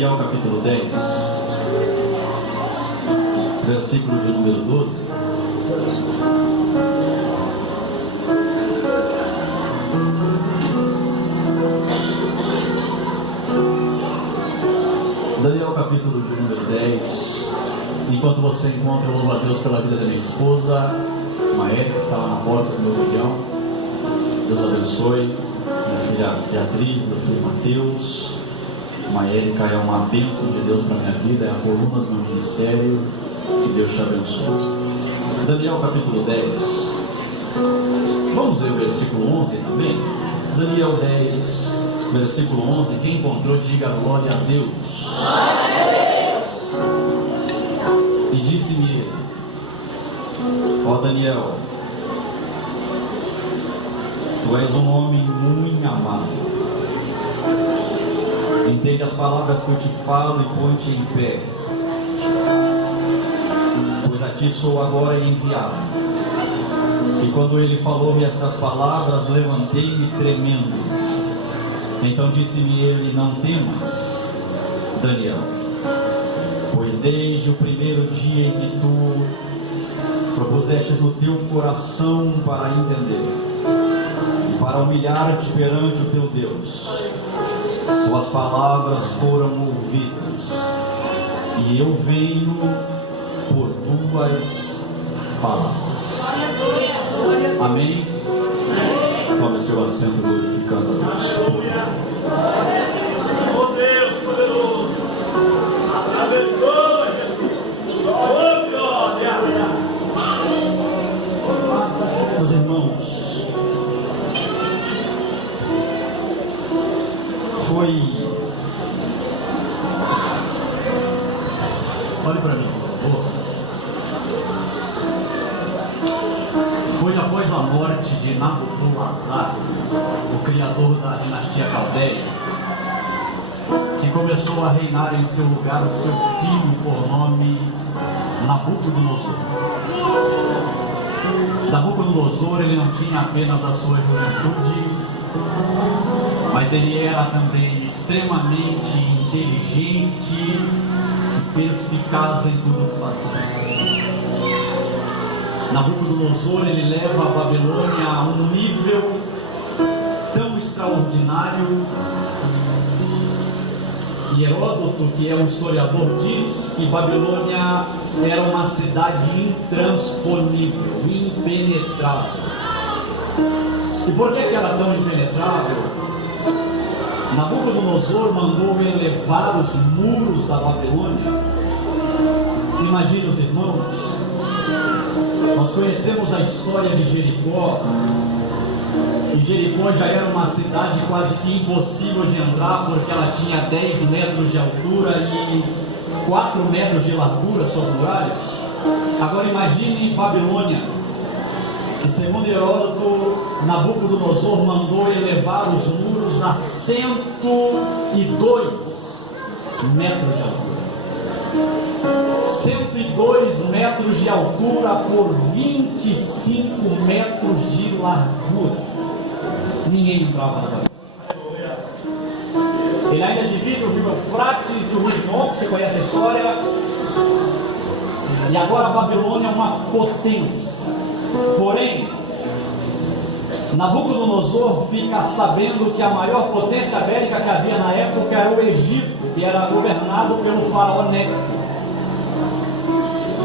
Daniel capítulo 10, versículo de número 12. Daniel capítulo de número 10. Enquanto você encontra, eu louvo a Deus pela vida da minha esposa Maéria, que está lá na porta do meu filhão. Deus abençoe. Minha filha Beatriz, meu filho Mateus. Maérica é uma bênção de Deus para a minha vida, é a coluna do meu ministério. Que Deus te abençoe. Daniel capítulo 10. Vamos ver o versículo 11 também. Daniel 10, versículo 11. Quem encontrou, diga glória a Deus. E disse-me ele: ó Daniel, tu és um homem muito amado. Entende as palavras que eu te falo e põe-te em pé, pois a ti sou agora enviado. E quando ele falou-me essas palavras, levantei-me tremendo. Então disse-me ele: não temas, Daniel, pois desde o primeiro dia em que tu propusestes no teu coração para entender e para humilhar-te perante o teu Deus, tuas palavras foram ouvidas, e eu venho por tuas palavras. Amém? Tome seu assento glorificando a Deus. Oh Deus poderoso, abençoe Jesus. Oh glória. Meus irmãos, olhe para mim, por favor. Foi após a morte de Nabucodonosor, o criador da dinastia Caldeia, que começou a reinar em seu lugar o seu filho por nome Nabucodonosor. Nabucodonosor, ele não tinha apenas a sua juventude, mas ele era também extremamente inteligente e perspicaz em tudo que fazia. Nabucodonosor, ele leva a Babilônia a um nível tão extraordinário, e Heródoto, que é um historiador, diz que Babilônia era uma cidade intransponível, impenetrável. E por que era tão impenetrável? Nabucodonosor mandou elevar os muros da Babilônia. Imagine os irmãos, nós conhecemos a história de Jericó, e Jericó já era uma cidade quase que impossível de entrar, porque ela tinha 10 metros de altura e 4 metros de largura, suas muralhas. Agora imagine Babilônia, que segundo Heródoto, Nabucodonosor mandou elevar os muros a 102 metros de altura. 102 metros de altura por 25 metros de largura. Ninguém entrava na Babilônia. Ele ainda divide o rio Eufrates e o rio Gihon, você conhece a história. E agora a Babilônia é uma potência. Porém, Nabucodonosor fica sabendo que a maior potência bélica que havia na época era o Egito, que era governado pelo faraó Neco.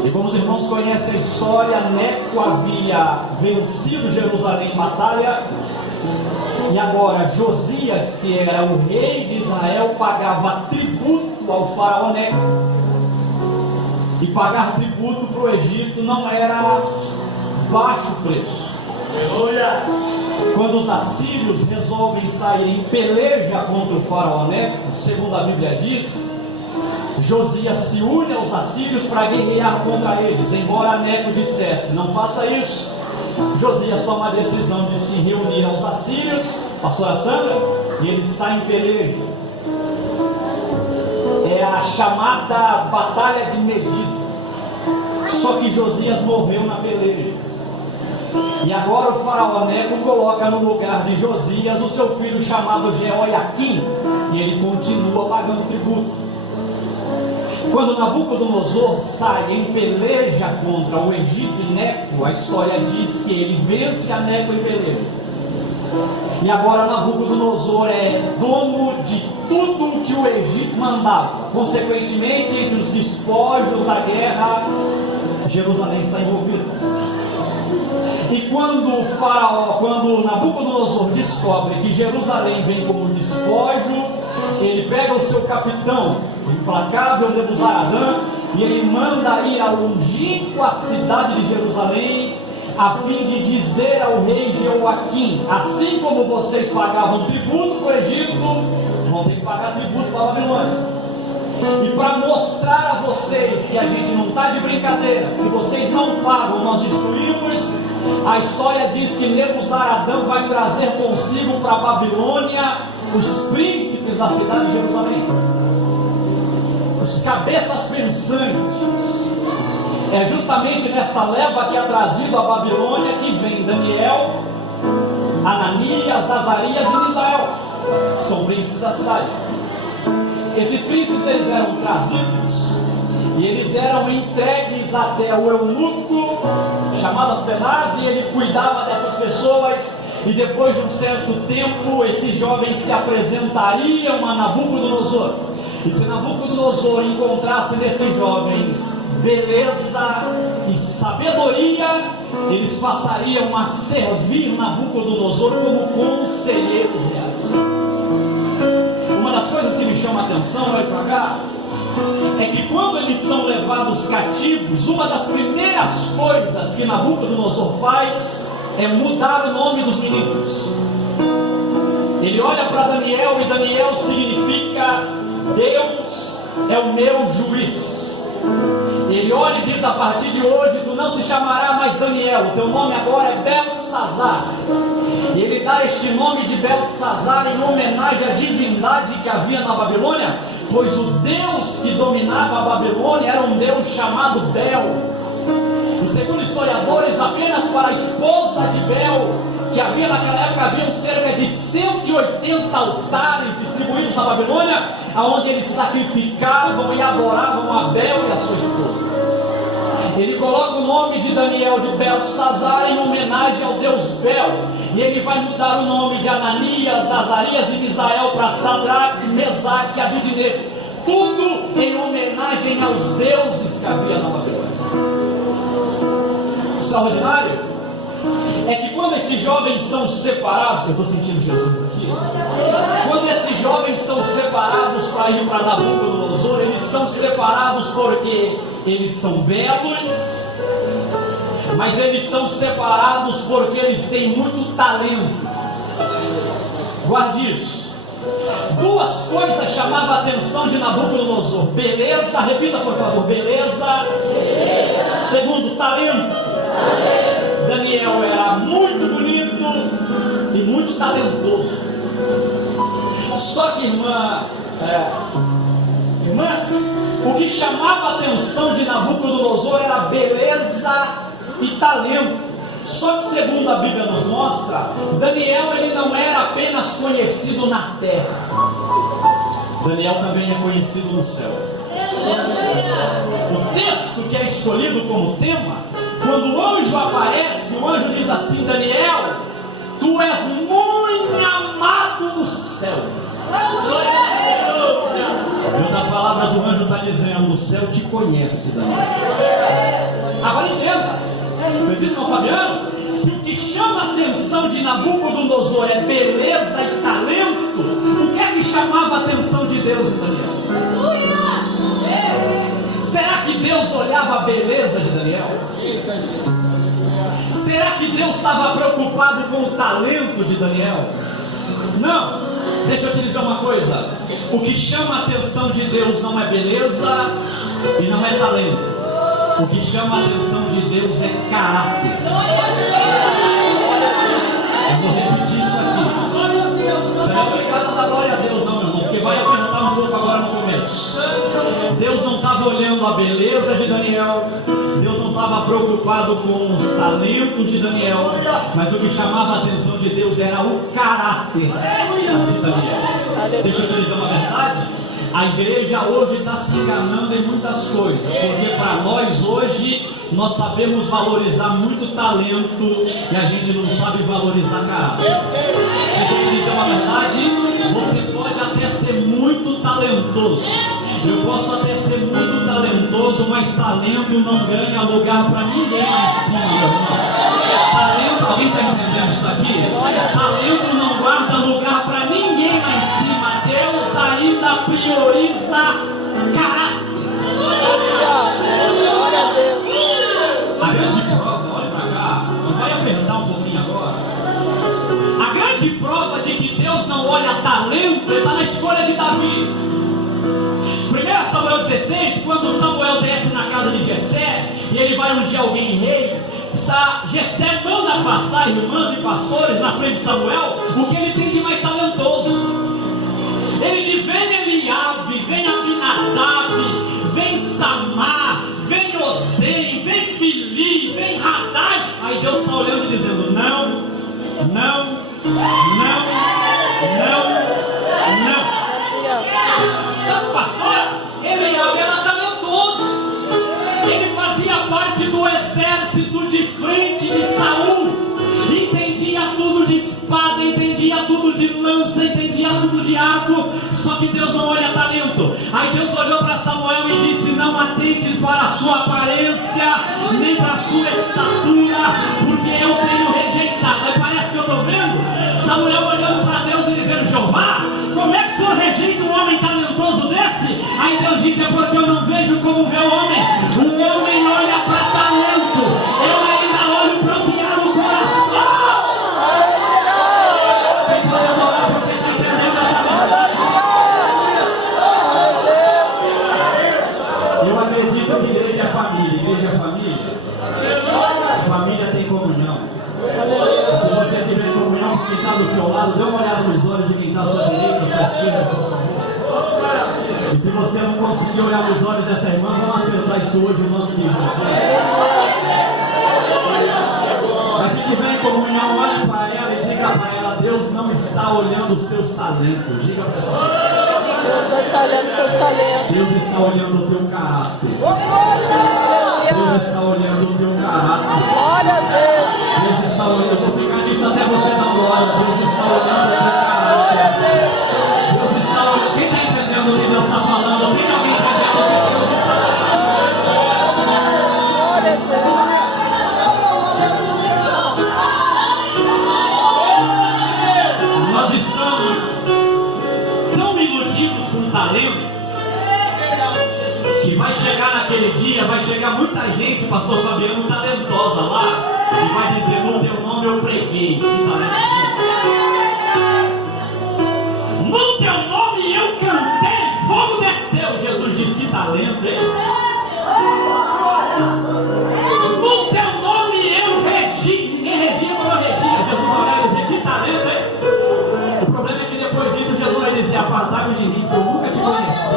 E como os irmãos conhecem a história, Neco havia vencido Jerusalém em batalha, e agora Josias, que era o rei de Israel, pagava tributo ao faraó Neco. E pagar tributo para o Egito não era baixo preço. Quando os assírios resolvem sair em peleja contra o faraó Neco, segundo a Bíblia diz, Josias se une aos assírios para guerrear contra eles. Embora Neco dissesse: não faça isso, Josias toma a decisão de se reunir aos assírios, pastora Sandra, e eles saem em peleja. É a chamada Batalha de Megido. Só que Josias morreu na peleja. E agora o faraó Neco coloca no lugar de Josias o seu filho chamado Jeoiaquim, e ele continua pagando tributo. Quando Nabucodonosor sai em peleja contra o Egito e Neco, a história diz que ele vence a Neco em peleja. E agora Nabucodonosor é dono de tudo que o Egito mandava. Consequentemente, entre os despojos da guerra, Jerusalém está envolvida. E quando Nabucodonosor descobre que Jerusalém vem como despojo, ele pega o seu capitão, o implacável Nebuzaradã, e ele manda ir à longínqua cidade de Jerusalém, a fim de dizer ao rei Jeoaquim: assim como vocês pagavam tributo para o Egito, vão ter que pagar tributo para a Babilônia. E para mostrar a vocês que a gente não está de brincadeira, se vocês não pagam, nós destruímos. A história diz que Nebuzaradã vai trazer consigo para a Babilônia os príncipes da cidade de Jerusalém, os cabeças pensantes. É justamente nesta leva que é trazido a Babilônia que vem Daniel, Ananias, Azarias e Misael. São príncipes da cidade. Esses príncipes, eles eram trazidos e eles eram entregues até o eunuco chamado Aspenaz, e ele cuidava dessas pessoas. E depois de um certo tempo, esses jovens se apresentariam a Nabucodonosor. E se Nabucodonosor encontrasse nesses jovens beleza e sabedoria, eles passariam a servir Nabucodonosor como conselheiros reais. Uma das coisas que me chama a atenção, olha para cá, é que quando eles são levados cativos, uma das primeiras coisas que Nabucodonosor faz é mudar o nome dos meninos. Ele olha para Daniel, e Daniel significa Deus é o meu juiz. Ele olha e diz: a partir de hoje tu não se chamará mais Daniel, o teu nome agora é Beltsazar. E ele dá este nome de Beltsazar em homenagem à divindade que havia na Babilônia, pois o Deus que dominava a Babilônia era um Deus chamado Bel. E segundo historiadores, apenas para a esposa de Bel, que havia naquela época, haviam cerca de 180 altares distribuídos na Babilônia, onde eles sacrificavam e adoravam a Bel e a sua esposa. Ele coloca o nome de Daniel de Beltsazar em homenagem ao Deus Bel, e ele vai mudar o nome de Ananias, Azarias e Misael para Sadraque, Mesaque e Abidnego, tudo em homenagem aos deuses que havia na Babilônia. Extraordinário é que quando esses jovens são separados, eu estou sentindo Jesus aqui, quando esses jovens são separados para ir para Nabucodonosor, eles são separados porque eles são belos, mas eles são separados porque eles têm muito talento. Guarde isso. Duas coisas chamavam a atenção de Nabucodonosor: beleza, repita por favor, beleza. Segundo, talento. Daniel era muito bonito e muito talentoso. Só que irmãs, o que chamava a atenção de Nabucodonosor era beleza e talento. Só que segundo a Bíblia nos mostra, Daniel ele não era apenas conhecido na terra, Daniel também é conhecido no céu. O texto que é escolhido como tema, quando o anjo aparece, o anjo diz assim: Daniel, tu és muito amado no céu. Em outras palavras, o anjo está dizendo: o céu te conhece, Daniel. Agora entenda, meu irmão Fabiano, se o que chama a atenção de Nabucodonosor é beleza e talento, o que é que chamava a atenção de Deus em Daniel? Será que Deus olhava a beleza de Daniel? Será que Deus estava preocupado com o talento de Daniel? Não. Deixa eu te dizer uma coisa: o que chama a atenção de Deus não é beleza e não é talento. O que chama a atenção de Deus é caráter. Eu vou repetir isso aqui. Você não é obrigado a dar glória a Deus, não, irmão, porque vai apertar um pouco agora no começo. Deus não estava olhando a beleza de Daniel, Deus não estava preocupado com os talentos de Daniel, mas o que chamava a atenção de Deus era o caráter de Daniel. Deixa eu te dizer uma verdade: A igreja hoje está se enganando em muitas coisas, porque para nós hoje, nós sabemos valorizar muito talento e a gente não sabe valorizar caráter. Deixa eu te dizer uma verdade, você pode até ser muito talentoso, eu posso até ser muito talentoso, mas talento não ganha lugar para ninguém lá em cima, meu irmão. Talento, alguém está entendendo isso aqui? Talento não guarda lugar para ninguém lá em cima. Deus ainda prioriza caráter. A grande prova, olha para cá, não vai apertar um pouquinho agora. A grande prova de que Deus não olha talento está na escolha de Davi. 1 Samuel 16, quando Samuel desce na casa de Jessé e ele vai ungir alguém rei, Jessé manda passar irmãs e pastores na frente de Samuel o que ele tem de mais talentoso. Ele diz: vem Eliabe, vem Abinadab, vem Samar, vem Osei, vem Fili, vem Radai. Aí Deus está olhando e dizendo: não, não, não, não, não. Sabe, pastor? Eliabe era talentoso. Ele fazia parte do exército de frente de Saul. Entendia tudo de espada, entendia tudo de lança, entendia tudo de arco. Só que Deus não olha talento. Aí Deus olhou para Samuel e disse: não atentes para a sua aparência, nem para a sua estatura, porque eu tenho rejeitado. Aí parece que eu estou vendo Samuel olhando para Deus e dizendo: Jeová, como é que o Senhor rejeita um homem talentoso desse? Aí Deus diz: é porque eu não vejo como vê o homem. O homem olha para talento, eu ainda olho para o que há no coração. Quem pode adorar porque está entendendo essa verdade? Eu acredito que igreja é família. Igreja é família. Família tem comunhão. Se você tiver comunhão com quem está do seu lado, dê uma olhada nos olhos de quem está à sua direita, à sua esquerda, por favor. E se você não conseguir olhar nos olhos dessa irmã, vamos acertar isso hoje em nome de Jesus. Mas se tiver em comunhão, olhe para ela e diga para ela: Deus não está olhando os teus talentos. Diga para ela: Deus só está olhando os seus talentos. Deus está olhando o teu caráter. Deus está olhando o teu caráter. Glória a Deus. Deus está olhando. Eu vou ficar nisso até você dar glória. Deus está olhando o teu Glória a caráter. Deus. Deus está olhando. Quem está entendendo o que Deus está falando? Tem alguém entendendo o que Deus está Glória a Deus. falando? Nós estamos tão iludidos com talento que vai chegar naquele dia, vai chegar muita gente, pastor Fabiano, talentosa lá, e vai dizer: no teu nome eu preguei. Que talento! No teu nome eu cantei, fogo desceu. Jesus disse: que talento, hein? No teu nome eu regi. Ninguém regia como eu regia. Jesus vai olhar e dizer: que talento, hein? O problema é que depois disso Jesus vai dizer: apartai-vos de mim, que eu nunca te conheci.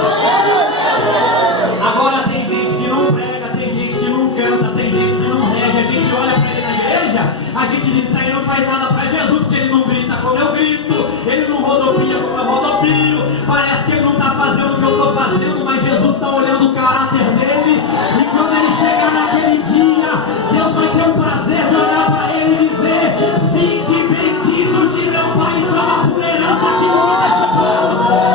Agora tem gente que não prega, tem gente que não canta, tem gente que não rege. A gente olha para ele na igreja, a gente diz: isso aí não faz nada para Jesus, porque ele não grita como eu grito, ele não rodopia como eu rodopio, parece que ele não está fazendo o que eu estou fazendo, mas Jesus está olhando o caráter dele. E quando ele chegar naquele dia, Deus vai ter o prazer de olhar para ele e dizer: vinde benditos de meu Pai, toma por herança que não me desse povo.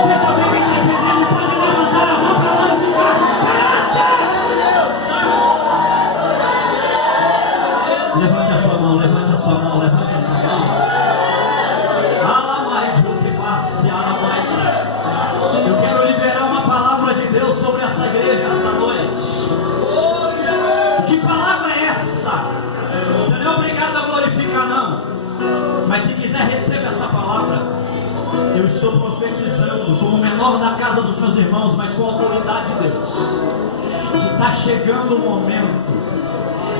Deixa eu ver quem está entendendo, pode levantar a mão para glorificar caráter. Levante a sua mão, levante a sua mão, levante a sua mão. Eu quero liberar uma palavra de Deus sobre essa igreja esta noite. Que palavra é essa? Você não é obrigado a glorificar, não. Mas se quiser, receba essa palavra. Eu estou profetizando como o menor da casa dos meus irmãos, mas com a autoridade de Deus. Que está chegando o momento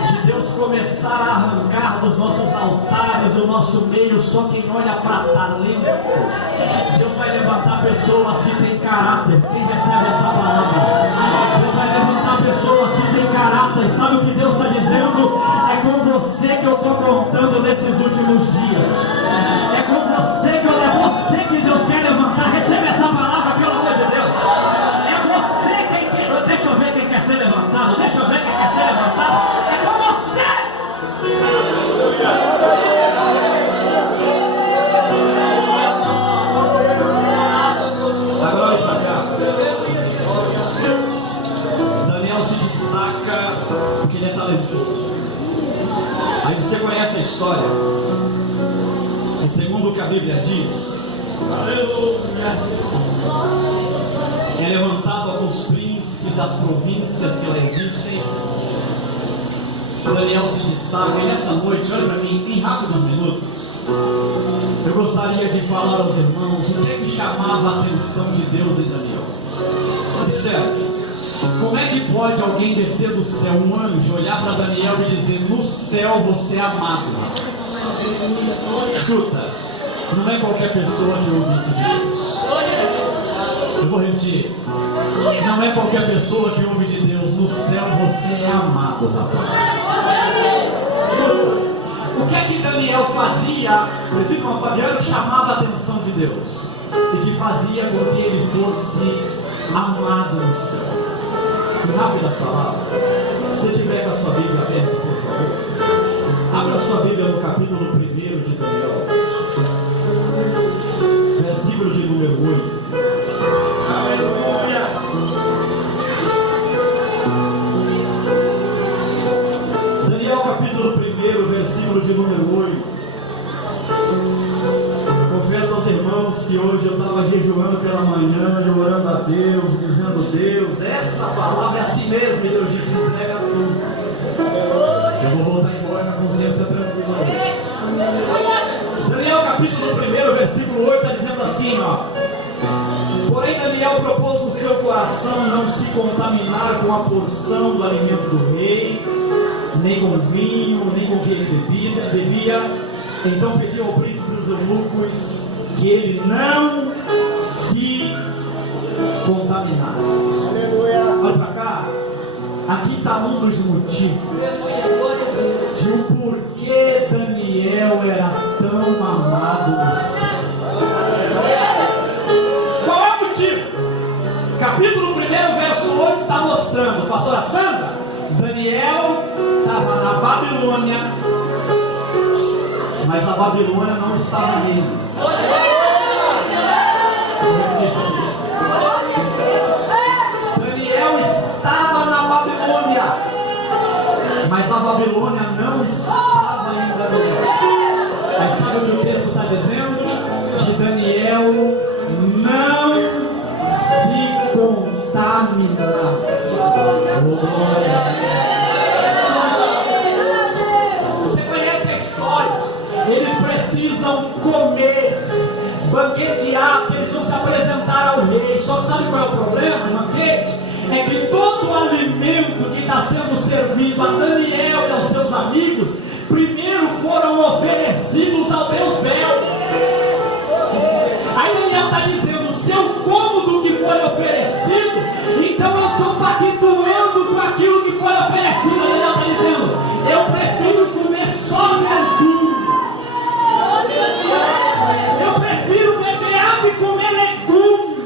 de Deus começar a arrancar dos nossos altares, do nosso meio, só quem olha para talento. Deus vai levantar pessoas que têm caráter. Quem recebe essa palavra? Deus vai levantar pessoas que têm caráter. Sabe o que Deus está dizendo? É com você que eu estou contando nesses últimos dias. É com você que Deus quer levantar. Recebe essa palavra, pelo amor de Deus. Aí você conhece a história. E segundo o que a Bíblia diz, Aleluia. é levantado alguns príncipes das províncias que lá existem. Daniel se destaca. E nessa noite, olha para mim, em rápidos minutos, eu gostaria de falar aos irmãos o que é que chamava a atenção de Deus em Daniel. Observe, como é que pode alguém descer do céu, um anjo, olhar para Daniel e dizer: no céu você é amado? Escuta, não é qualquer pessoa que ouve isso de Deus. Eu vou repetir, não é qualquer pessoa que ouve de Deus: no céu você é amado, rapaz. Escuta, o que é que Daniel fazia? O presbítero Fabiano chamava a atenção de Deus e que fazia com que ele fosse amado no céu. Em rápidas palavras, se tiver com a sua Bíblia aberta, por favor, abra a sua Bíblia no capítulo 1 de Daniel, versículo de número 8. Aleluia. Daniel capítulo 1, versículo de número 8. Confesso aos irmãos que hoje eu estava jejuando pela manhã e orando a Deus, dizendo: Deus, essa palavra é assim mesmo. E Deus disse: entrega tudo. Eu vou voltar embora com a consciência tranquila. Daniel capítulo 1, versículo 8 está dizendo assim, ó: porém Daniel propôs no seu coração não se contaminar com a porção do alimento do rei, nem com vinho, nem com o que ele bebia. Então pediu ao príncipe dos eunucos que ele não se contaminasse. Olha para cá, aqui está um dos motivos de o porquê Daniel era tão amado no céu. Qual é o motivo? Capítulo 1, verso 8 está mostrando, pastora Sandra, Daniel estava na Babilônia, mas a Babilônia não estava nele. Vou repetir isso aqui. Daniel estava na Babilônia, mas a Babilônia não estava em Daniel. Mas sabe o que o texto está dizendo? Que Daniel não se contaminava. Oh, glória a Deus. Eles precisam comer, banquetear, porque eles vão se apresentar ao rei. Só sabe qual é o problema do banquete? É que todo o alimento que está sendo servido a Daniel e aos seus amigos, primeiro foram oferecidos ao Deus Bel. Aí Daniel está dizendo: se eu como do que foi oferecido, então eu estou pactuando com aquilo que foi oferecido. Daniel está dizendo: eu prefiro comer só verdura. Eu prefiro beber água e comer legume.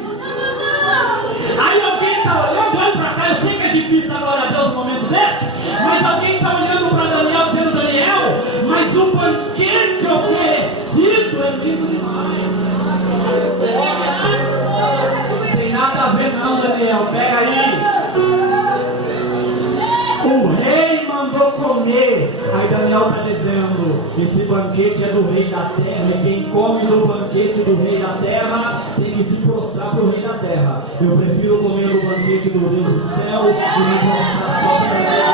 Aí alguém está olhando para cá. Eu sei que é difícil dar glória a Deus num momento desse, mas alguém está olhando para Daniel dizendo: Daniel, mas o banquete oferecido é lindo demais. Não tem nada a ver não, Daniel. Pega aí. O rei mandou comer. Aí Daniel está dizendo: esse banquete é do rei da terra, e quem come no banquete do rei da terra tem que se prostrar para o rei da terra. Eu prefiro comer no banquete do Deus do céu e me prostrar só para Deus.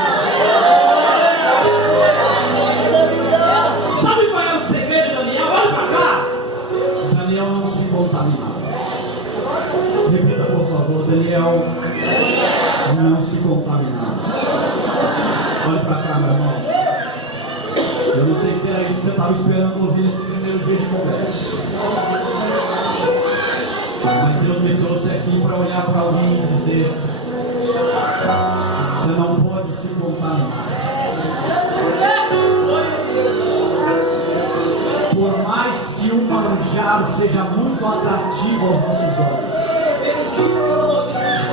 Sabe qual é o segredo de Daniel? Olha para cá. Daniel não se contaminava. Repita, por favor. Daniel não se contaminava. Olha para cá, meu irmão. Eu não sei se era isso que você estava esperando ouvir nesse primeiro dia de conversa. Mas Deus me trouxe aqui para olhar para alguém e dizer: você não pode se contaminar. Por mais que o manjar seja muito atrativo aos nossos olhos,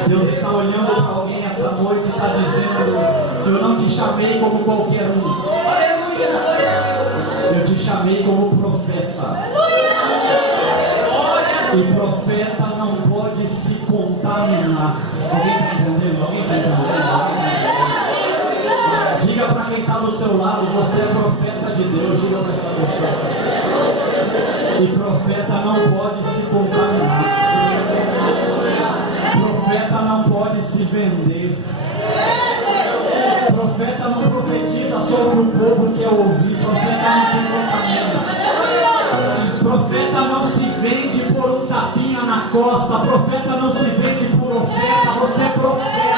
Deus está olhando para alguém essa noite e está dizendo: eu não te chamei como qualquer um. Eu te chamei como profeta. E profeta não pode se contaminar. Alguém está entendendo? Alguém está entendendo? Diga para quem está do seu lado, você é profeta de Deus, diga para essa pessoa. E profeta não pode se contaminar. Profeta não pode se vender. Profeta não profetiza sobre o povo que quer ouvir. Profeta não se contamina. Profeta não se vende por um tapinha na costa. Profeta não se vende por oferta. Você é profeta.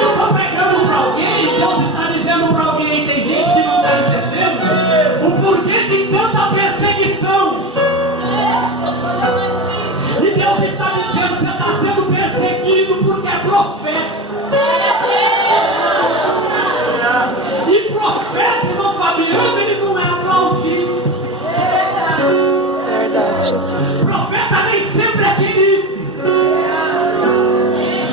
Eu estou pregando para alguém. Deus está dizendo para alguém. Tem gente que não está entendendo o porquê de tanta perseguição. E Deus está dizendo: você está sendo perseguido porque é profeta. E profeta, irmão Fabiano, ele não é aplaudido. Verdade, Jesus. Profeta nem sempre é querido.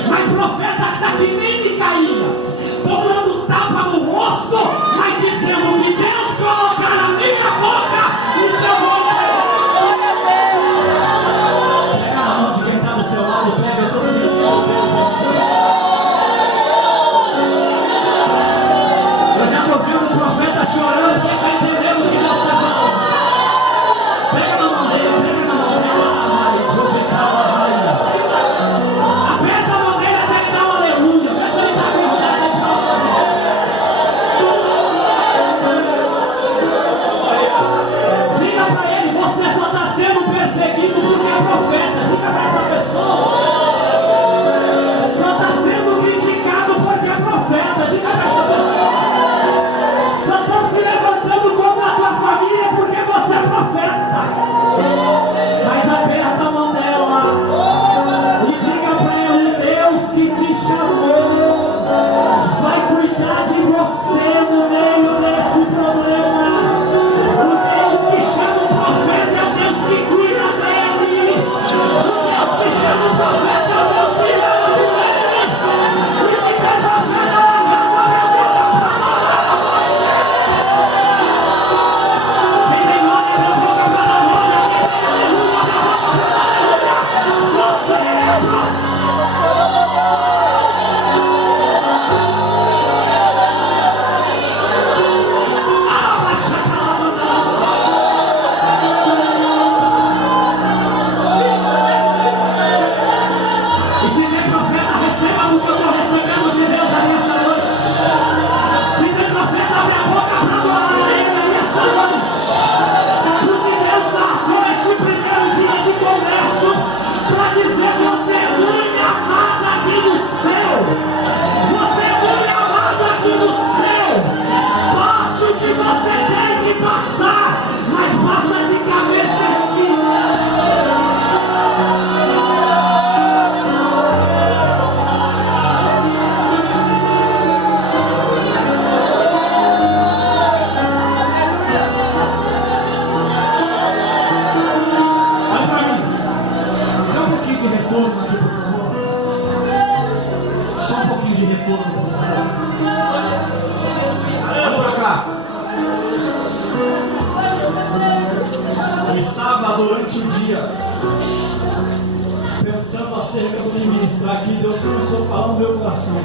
Mas profeta está que nem Micaías, tomando tapa no rosto, mas dizendo que Deus colocar na minha boca o seu nome. Pega na mão de quem está do seu lado, pega, eu estou sentindo Deus aqui. Eu já estou vendo o profeta chorando, quem está entendendo o que Deus está falando. Pega na mão dele, pega na mão dela, aperta a mão dele até ele dar um aleluia. Vê se ele está acordado aí para o diga para ele: você só está sendo perseguido porque é profeta. Diga para essa pessoa: só está sendo criticado porque é profeta. Diga para essa pessoa: só estão se levantando contra a tua família porque você é profeta. Mas aperta a mão dela e diga para ele: Deus que te chamou vai cuidar de você no meio desse problema. O Deus que chama o profeta é o Deus que cuida dele. O Deus que chama o profeta é o Deus que ama ele. E se tem profeta na casa, meu Deus, quem tem glória na boca para dar glória, quem tem aleluia na boca para dar aleluia. Você é profeta. E se tem profeta, receba o que eu estou recebendo de Deus aí essa noite. Se tem profeta, abre a boca para adorar ele aí essa noite. Porque Deus marcou esse primeiro dia de congresso para dizer: você é muito amado aqui no céu. Você é muito amado aqui no céu. Passa o que você tem que passar, mas passa de cabeça erguida. Olha pra mim. Dá um pouquinho de retorno aqui, por favor. Só um pouquinho de retorno, por favor. Olha pra cá. Eu estava durante o dia pensando acerca do que ministrar aqui. Deus começou a falar no meu coração.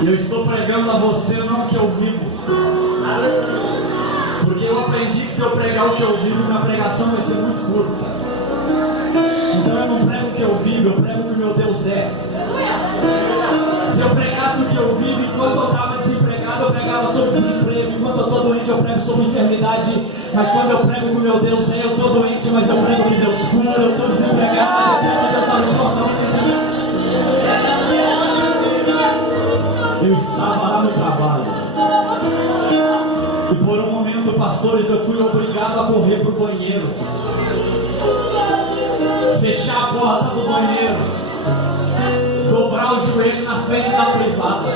E eu estou pregando a você não o que eu vivo. Porque eu aprendi que se eu pregar o que eu vivo, minha pregação vai ser muito curta. Então eu não prego o que eu vivo, eu prego o que o meu Deus é. Se eu pregasse o que eu vivo enquanto eu estava desempregado, eu pregava sobre desemprego. Enquanto eu estou doente, eu prego sobre enfermidade. Mas quando eu prego o que o meu Deus é, eu estou doente, mas eu prego que Deus cura. Eu estou desempregado, mas eu prego que Deus abre porta. Eu estava lá no trabalho. E por um momento, pastores, eu fui obrigado a correr para o banheiro. Fechar a porta do banheiro. Dobrar o joelho na frente da privada.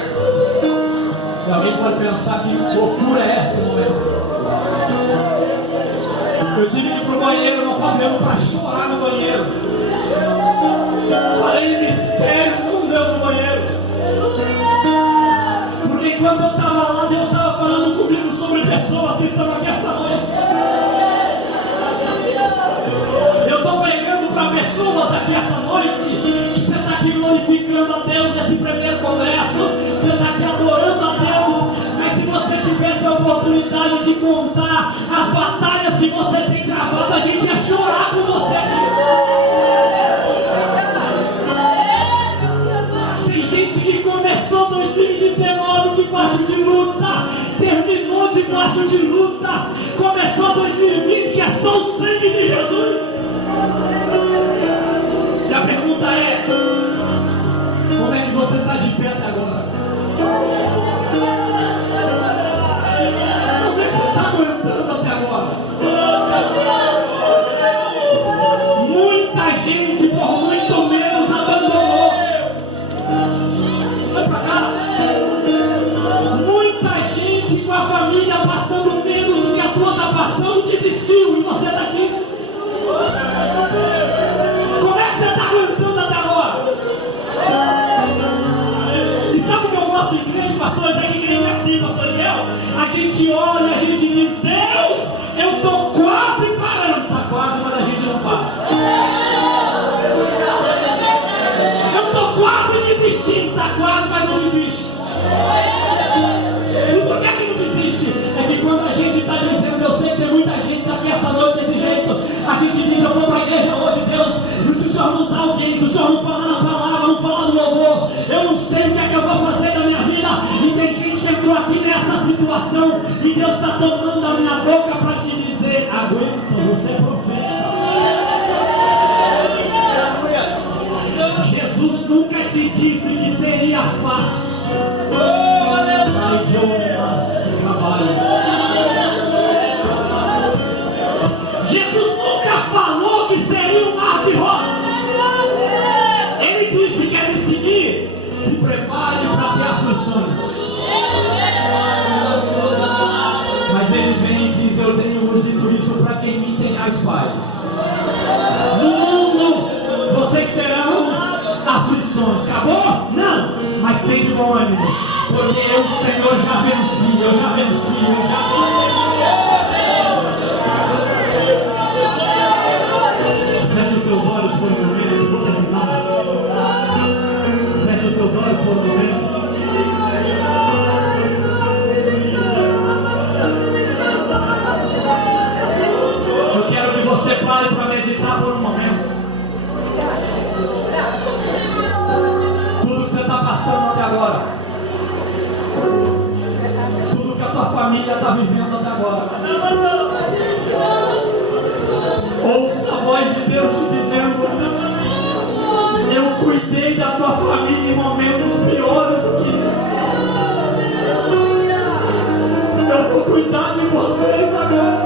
E alguém pode pensar: que loucura é essa, momento? Eu tive que ir pro banheiro, não Fabiano, para chorar no banheiro. Falei mistérios com Deus no banheiro. Porque enquanto eu estava lá, Deus estava falando comigo sobre pessoas que estão aqui essa noite. Eu estou pregando para pessoas aqui essa noite que você tem travado, a gente ia chorar com você aqui. Tem gente que começou 2019 debaixo de luta, terminou debaixo de luta, começou 2020 que é só o sangue de Jesus. E a pergunta é: como é que você está de pé até agora? Como é que você está aguentando até agora? Muita gente por muito menos abandonou. Vai pra cá. Muita gente com a família passando menos do que a tua está passando desistiu e você está aqui. Como é que você está aguentando até agora? E sabe o que eu gosto de crente, pastores? É que crente é assim, pastor Miguel. A gente olha, a gente diz: Deus, eu estou quase parando. Está quase, mas a gente não para. Eu estou quase desistindo. Está quase, mas não desiste. E por que não desiste? É que quando a gente está dizendo: eu sei que tem muita gente aqui essa noite desse jeito, a gente diz: eu vou para a igreja hoje, Deus, e se o Senhor não usar alguém, se o Senhor não falar na palavra, não falar no louvor, eu não sei o que é que eu vou fazer da minha vida. E tem gente que entrou aqui nessa situação e Deus está tomando a minha boca para te dizer: aguenta, você é profeta. Jesus nunca te disse que seria fácil. Pai de homem, trabalho. Jesus nunca falou que seria um mar de rosa. Ele disse: quer me seguir? Se prepare para ter aflições. Mas ele vem e diz: eu tenho dito isso para quem me tem as paz. No mundo vocês terão aflições. Acabou? Não, mas tem de bom ânimo, porque eu, Senhor, já venci, eu já venci, eu já venci. Feche os teus olhos por um momento, vou terminar. Feche os teus olhos por um momento. Eu quero que você pare para meditar por um momento. Tudo que você está passando até agora, tudo que a tua família está vivendo até agora, ouça a voz de Deus te dizendo: eu cuidei da tua família em momentos piores do que isso. Eu vou cuidar de vocês agora.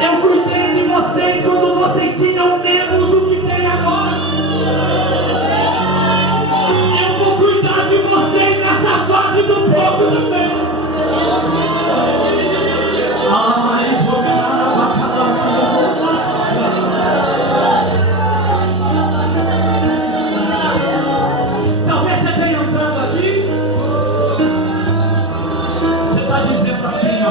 Eu cuidei de vocês quando vocês tinham menos do que tem agora. Eu vou cuidar de vocês nessa fase do pouco também. Talvez você tenha entrado aqui, você está dizendo assim: ó,